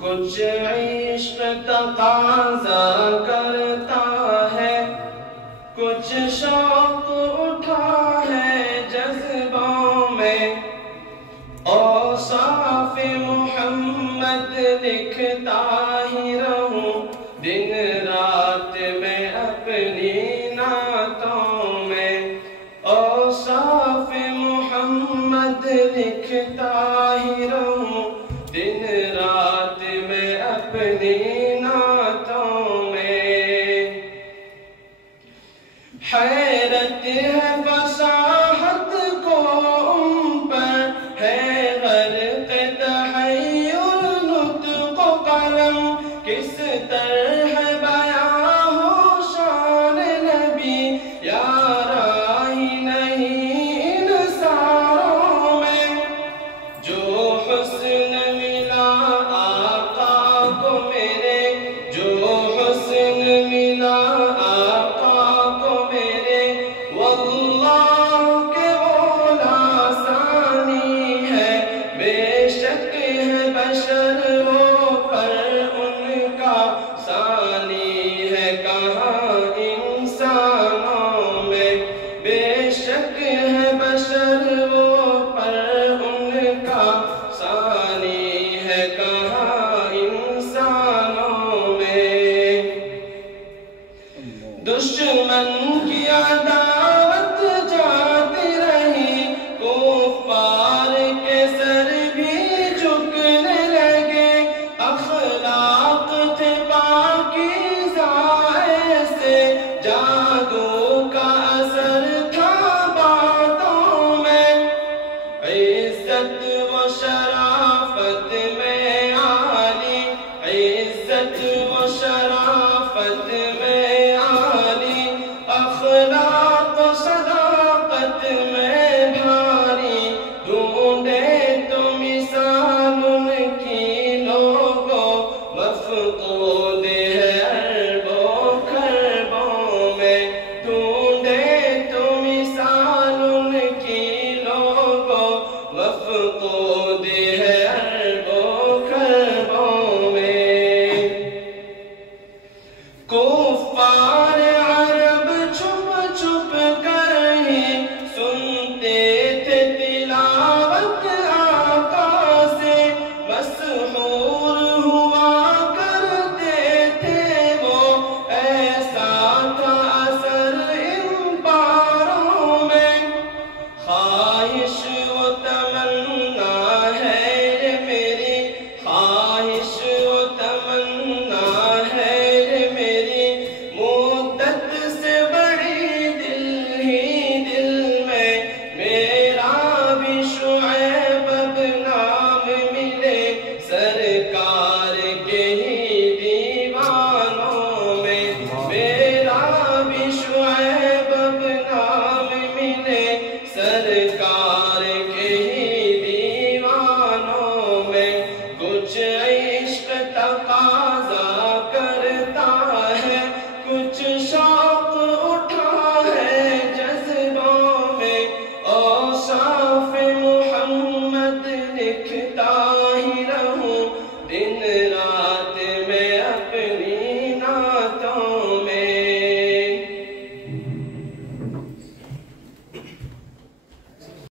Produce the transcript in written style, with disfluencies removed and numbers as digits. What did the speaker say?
کچھ عشق تقاضا کرتا ہے، کچھ شوق اٹھا ہے جذبوں میں، اوصاف محمد لکھتا ہی رہوں دن رات میں اپنی نعتوں میں، اوصاف محمد لکھتا ہی رہوں دن رات میں اپنی نعتوں میں۔ حیرت ہے فصاحت کو ان پر، ہے غرق تحیر نطق قلم، کس طرح بیاں ہو شان نبی، یارا ہی نہیں ان ساروں میں۔ جو حسن ملا آقا کو میرے، جو حسن ملا آقا کو میرے، واللہ کہ وہ لاسانی ہے، بے شک ہے بشر وہ پر ان کا ثانی ہے، کہاں انسانوں میں، بے شک ہے بشر وہ پر ان کا ثانی ہے، کہاں انسانوں میں۔ دشمن کی عداوت جاتی رہی، کفار کے سر بھی جھکنے لگے، اخلاق تھے پاکیزہ ایسے، جادو کا اثر تھا باتوں میں، عزت و شرافت میں عالی، عزت و شرافت میں عالی، اخلاق و صداقت میں بھاری، ڈھونڈے تو مثال ان کی لوگوں، مفقود ہے اربوں خربوں میں، ڈھونڈے تو مثال ان کی لوگوں، مفقود ہے اربوں خربوں میں۔ کفار عرب چھپ چھپ کر ہی سنتے